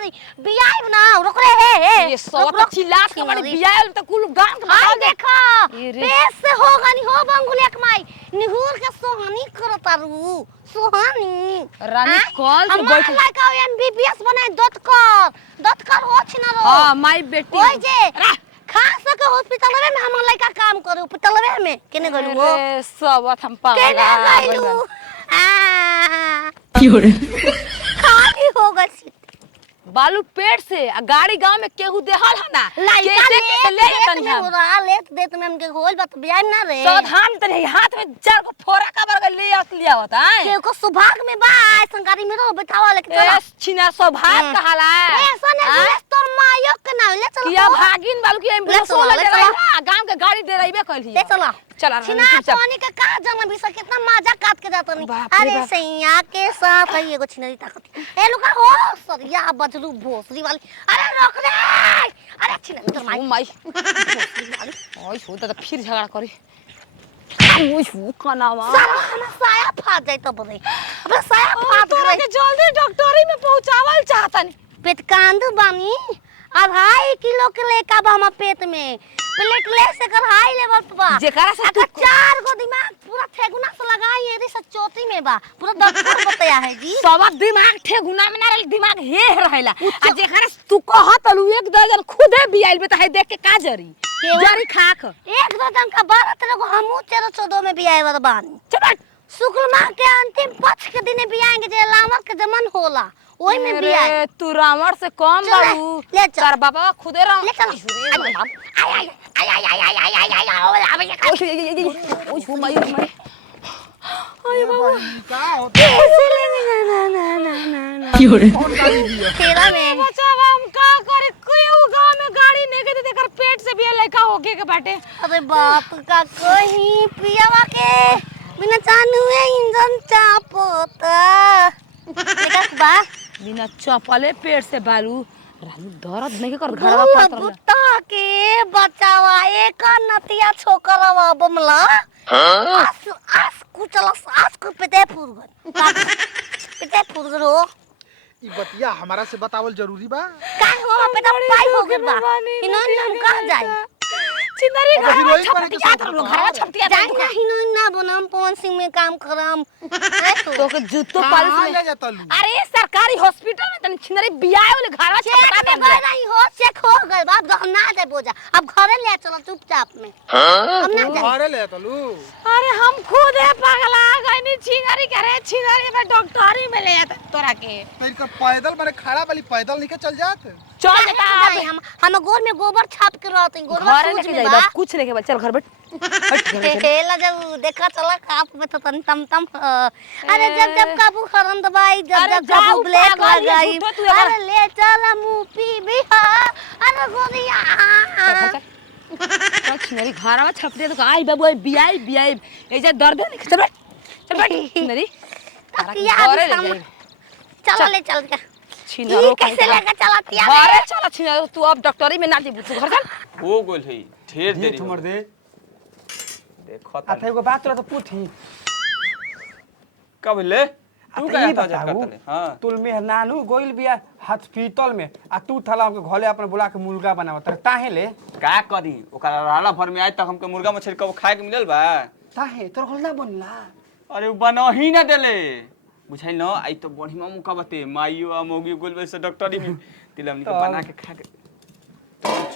छिनारी बियाह ना रुक रे हे ये सब चिल्लात के बड़ी बियाह त कुल गांव के हां देखा पेट से होगा नहीं हो बंगुलिया कमाई निहुर के सोहानी करतारू सोहानी रानी कॉल से बैठ लाइक एमबीबीएस बनाए दत कर हो छिनारो हां माई बेटी ओए जे खास के हॉस्पिटल में हम लइका काम करू हॉस्पिटल में केने गलू हो अरे सब हम पागल केने गलू क्यों रे खाली हो गई बालू पेट से गाड़ी गांव में केहू देहल है ना कैसे ले तनी हम लेत देत में हमके होल बात बियाह ना रे सावधान तनी हाथ में चार को फोरा का बरग लिया होता है के को सुभाग में बा संगारी में रो बैठावा लेके चला छिना सौभाग्य कहाला ऐसा नहीं तोर मायो के ना ले चल किया भागिन बालू की एम्बुलेंस ले चला गांव के गाड़ी दे रहीबे कहली ले चला चला छिना पानी का का जमा भी सब कितना मजा काट के जाता नहीं अरे सैया के साथ है एगो छिनरी ताकत ए लुका हो सरिया बजरू भोसरी वाली अरे रोक रे अरे छिना तो माई भोसरी वाली ओए सो त फिर झगड़ा करी ओए सो कनावा सारा साया फाट जाए तो बरे अब साया फाट तोरा के जल्दी डॉक्टरी में पहुंचावल चाहतनी पेट कांद बानी 2.5 किलो के लेका बा हम पेट में प्लेट ले से कर हाई लेवल पे बा जेकरा से तू 4 गो दिमाग पूरा ठेगुना से लगाई ये रे चौथी में बा पूरा डॉक्टर बताया है जी सब दिमाग ठेगुना में ना रहल दिमाग हे रहेला आ जेकरा तू कहत लू एक दर्जन खुदे बियाइल बे त है देख के का जरी जरी खाक एक दर्जन का 12-13 गो हमहू 13-14 में बियाए वाला बानी चल शुक्र माह के अंतिम पक्ष के दिन बियाएंगे जे लामर के जमन होला ओई में बियाए तू रामर से कम बाबू तार बाबा खुदे राम ले चल ओए माई माई अरे बाबा का होता ना क्यों रे तेरा में बचावा हम का करे कोई गांव में गाड़ी नहीं के देकर पेट से भी लड़का होके के बाटे अरे बाप का कहीं पियावा के बिना चालू है इंजन चापता देखा बा बिना चपले पेट से बालू रानी दर्द नहीं कर घरवा पात रहला बुत्ता के बचावा एक नतिया छोकरवा बमला आस कुचला आस को पेटे फूर हो ई बतिया हमारा से बतावल जरूरी बा का हो बेटा पाई हो गइल बा इनन हम कहां जाई चिंदरी घरवा छपटिया तो घरवा छपटिया जाई ना इनन ना बनम पवन सिंह में काम करम तो के जूतो पालिश ले जाता लू अरे सरकारी हॉस्पिटल में तनी चिंदरी बियाह वाले घरवा छपटा चेक नहीं हो चेक हो गइल बाप गहना दे बोझा अब घरे ले चलो चुपचाप में हम ना जाई घरे ले जाता लू अरे हम खुद है पगला गइनी चिंदरी करे चिंदरी में डॉक्टरी में ले जाता तोरा के तेरे का पैदल माने खड़ा वाली पैदल नहीं के चल जात चल बेटा हम गोर में गोबर छाप के रहते हैं गोबर घर लेके जाई बस कुछ लेके बस चल घर बैठ हेला जब देखा चला काप में तो तम तम अरे जब काबू खरन दवाई जब काबू ब्लैक आ गई अरे ले चल मुंह पी बिहा अरे गोरिया कुछ मेरी घर में छपटे तो आई बाबू बियाई ऐसे दर्द नहीं चल बैठ मेरी चल ले चल के छिनारो कैसे लेके चलाती है अरे चल छिनारो तू अब डॉक्टरी में ना जेबू तू घर चल हो गेल है ढेर देरी तुमर दे देखो अच्छा एगो बात तोरा तो पूछी कब ले तू अच्छा, का ये आता बताऊ, करतले हां तुल में नानू गोइल बिया हॉस्पिटल में आ तू थला हमके घरे अपने बुला के मुर्गा बनावत ताहे ले का करी ओकरा रहला भर में आज तक हमके मुर्गा मछली कब खाए के मिलल बा ताहे तोर होल ना बनला अरे उ बनही ना देले बुझाई न आई तो बढ़िया मुका बते माईयो आ मोगी गोल वैसे डॉक्टरी में तिलमनी के बना के खा के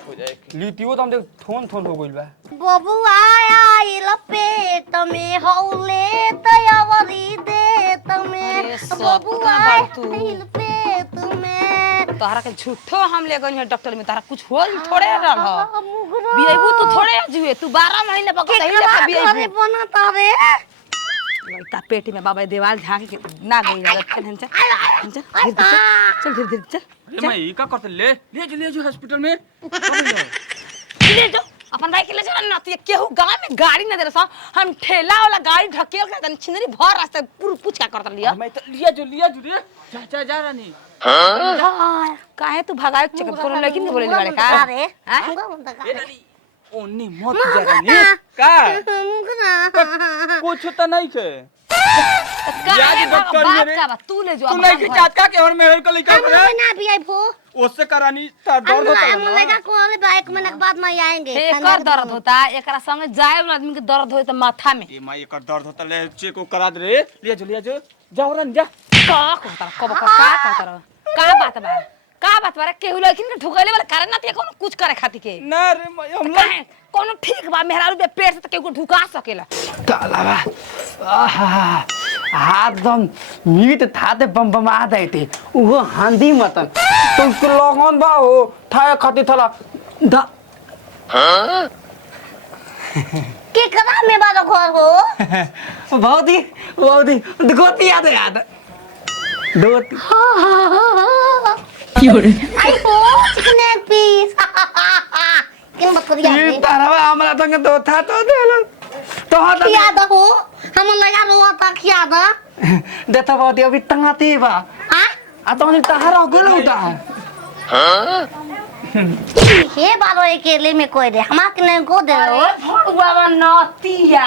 हो जाए लिटियो तो हम देख थोन हो गइल बा बबुआ आइल पेट में हौले तयवरी देत में बबुआ आइल पेट में तोहरा के झूठो हम ले गई डॉक्टर में तारा कुछ होल थोड़े रह बियाइबू तू थोड़े जुए तू 12 महीने पक सही लेके बियाइबू बना तारे लड़का पेट में बाबा दीवार झांक के ना गई चल धीरे चल अरे मैं ई का करते ले जो हॉस्पिटल में ले जो अपन बाइक ले जा ना तो केहू गांव में गाड़ी ना दे रहा हम ठेला वाला गाड़ी ढकेल के तन छिंदरी भर रास्ते पूरा पूछ क्या करता लिया मैं तो लिया जो रे जा रानी काहे तू भगाए चक्कर तोर लेकिन बोले वाले का अरे ए रानी ओनी मत जा रानी का कुछ तो नहीं के यार डॉक्टर बात मेरे का बा तू ले जो तू नहीं खिचात का के और मेरे को लेकर हम लोग ना भी आई भो उससे करानी था दर्द होता हम है लगा को अरे बाइक में के बाद में आएंगे एकर दर्द होता एकरा संगे जाए वाला आदमी के दर्द होई त माथा में ए मां एकर दर्द होता ले चेक को करा दे रे लिया जो जाओ रन जा का कहता कब का कहता का बात बा रे केहू लड़किन के ठुकैले वाला कारण ना ते कोनो कुछ करे खाती के ना रे हम काहे? कोनो ठीक बा मेहरारू पे पेट से त केहू ढुका सकेला तालाबा आहा हाथ दम मीट थाते बम बम आ जाते वो हांदी मतन तो लगन बा हो थाया खाती थला दा के करा में बारो घर हो बहुत ही गोती याद है याद दोती आई हो चिकन एग पीस किन बकरिया ये है तारावा हमरा संग दो था तो देलो तो हाथ याद हो हम लगा रोआ तक याद देता बहुत अभी टंगाती बा हां आ तो तहारा हो गेल होता हे बारो अकेले में कोई दे हमा के नहीं को दे रो भगवा नतिया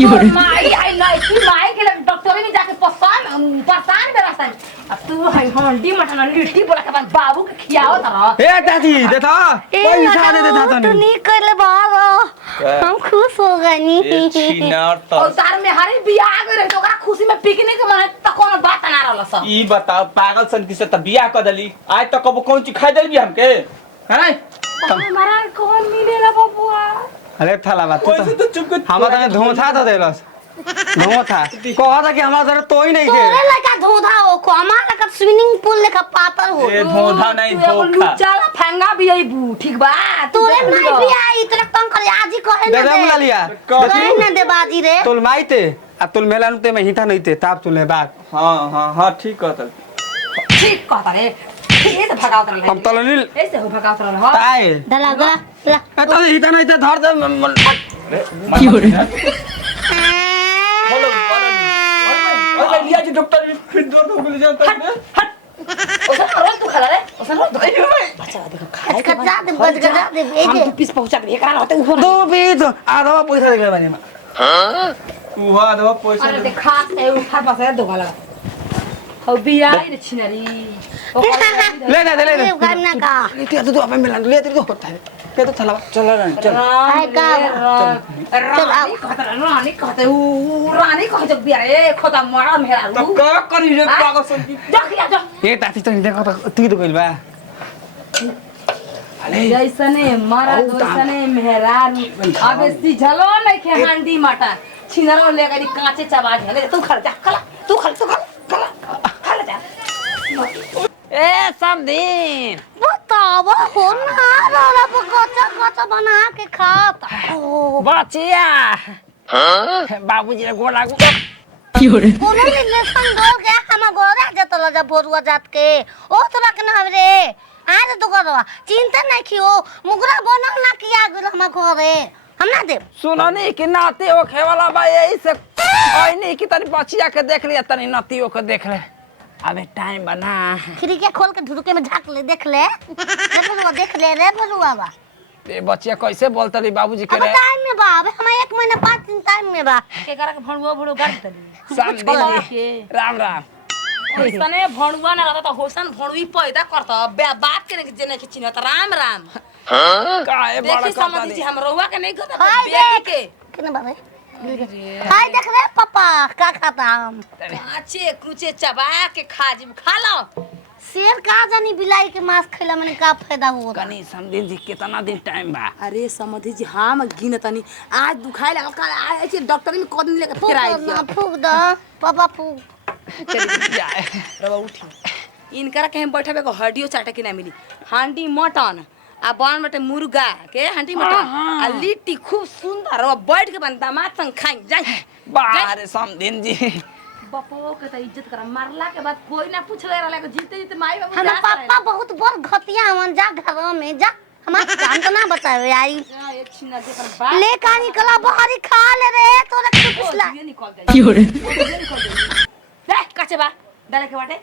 माई आई नहीं माई के डॉक्टर में जाके परेशान बेरासन अब तू है हंडी मटन लिट्टी बोला के बाबू के खियाओ तर ए दादी देता पैसा दे देता तू तनी नहीं कर ले बारो हम खुश हो गए नी ए छिनार और त तार में हरी बियाह करे तो ओकरा खुशी में पिकनिक मने त कोनो बात ना रहल सब ई बताओ पागल सन की से त बियाह कर दली आज तक कब कौन चीज खा देली हमके हैं हमारा कौन मिलेला बबुआ अरे थाला बात ओइसे तो चुप कर हमरा तने धोथा तो देलस धोथा कहा था कि हमरा जरा तो ही नहीं तोरे के लगा धोधा हो को हमार लगा स्विमिंग पूल लेखा पातर हो ए धोधा नहीं धोखा चल फंगा भी आई बू ठीक बा तोरे नहीं भी आई तोरे तंग कर आज ही कहे ना दादा दे बुला लिया कहे ना दे बाजी रे तुल माइते आ तुल मेला नुते में हिता नहीं थे ताप तुले बात हां ठीक कहत ठीक कहता रे ये तो भगावत रहे हम तलनिल ऐसे हो भगावत रहे हो ताए दला गला ला ए तो हिता नहीं थे धर दे हेलो अरे लिया जी डॉक्टर फिर दर्द हो गई जानता है ओसा रोल तू खा रे ओसा रोल बच्चा देखो खाए के गजा दे गजा दे हम तो पीस पहुंचा दे एकरा होते ऊपर दो बीत आधा पैसा दे बानी में तू हा दवा पैसा अरे देख खा से ऊपर पास है दोगा लगा हो बिया रे छिनरी ले जा ले ए गाम ना का ले तो अपन मेला ले तो होता है के तो थला चल चल हाय का चल आओ रानी कहते रानी कहते बिया रे खोदा मरा मेरा तो का करी रे पागल सन की जखिया जा ए ताती तो देखो तो तू तो कइल बा अरे जैसने मरा वैसने मेहरारू अबे सिझलो नहीं के हांडी मटन छिनरो ले गई कांचे चबा झले तू खा जा खला तू खा जा ए सब दिन बतावा हो ना रोला गचा बना के खाता ओ बचिया बाबूजी ने गोड़ लागू कोनो रिलेशन दो के हम गोरा जतला जा बोरुआ जात के ओ तोरा के ना रे आज तो करवा चिंता नहीं कियो मुगरा बनल ना किया गेल हम घरे हम ना देब सुननी कि नाती ओखे वाला बा यही से ओइनी कि तनी बचिया के देख लिया तनी नातियो के देख ले अबे टाइम बना खिड़की खोल के ढुके में झांक ले देख ले देख ले रे बोलुआ बा ए बचिया कैसे बोलता रे बाबूजी के अब रे टाइम में बा अब हम 1 महीना 5 दिन टाइम में बा के करा के भणुआ भणु गाड़ दली समझी राम राम होसने भणुआ ना रहता तो होसन भणुई पैदा करता बाप के ने जेने के चिन्हत राम राम काहे बड़ा देखी समझी जी हम रहुआ के नहीं कहता बेटी के केने बाबे हाय देख रे पापा का खाता हम काचे कुचे चबा के खा जी खा लो शेर का जानी बिलाई के मांस खैला में का फायदा हुआ कनी समझी जी कितना दिन टाइम बा अरे समझी जी हम गिनतनी आज दुखाए लगल कल आए डॉक्टर में कौन लेके फिर आई ना फूक द पापा फूक चल जाए रवा उठी इनकरा कहीं बैठे को हड्डियो चाटे के ना मिली हांडी मटन आ बन बटे मुर्गा के हांडी मटन आ लिट्टी खूब सुंदर और बैठ के बन दामाद संग खाई जाए बारे समदिन जी बापो के त इज्जत कर मारला के बाद कोई ना पूछले रहला के जीते जीते माई बाबू हम पापा बहुत बड़ घटिया हमन जा घर में जा हमार जान तो ना बतावे आई एक छिना दे पर बात ले का निकला बाहरी खा ले रे तोरा के पुछला ये निकल गई की हो रे ले कचे बा डाले के बाटे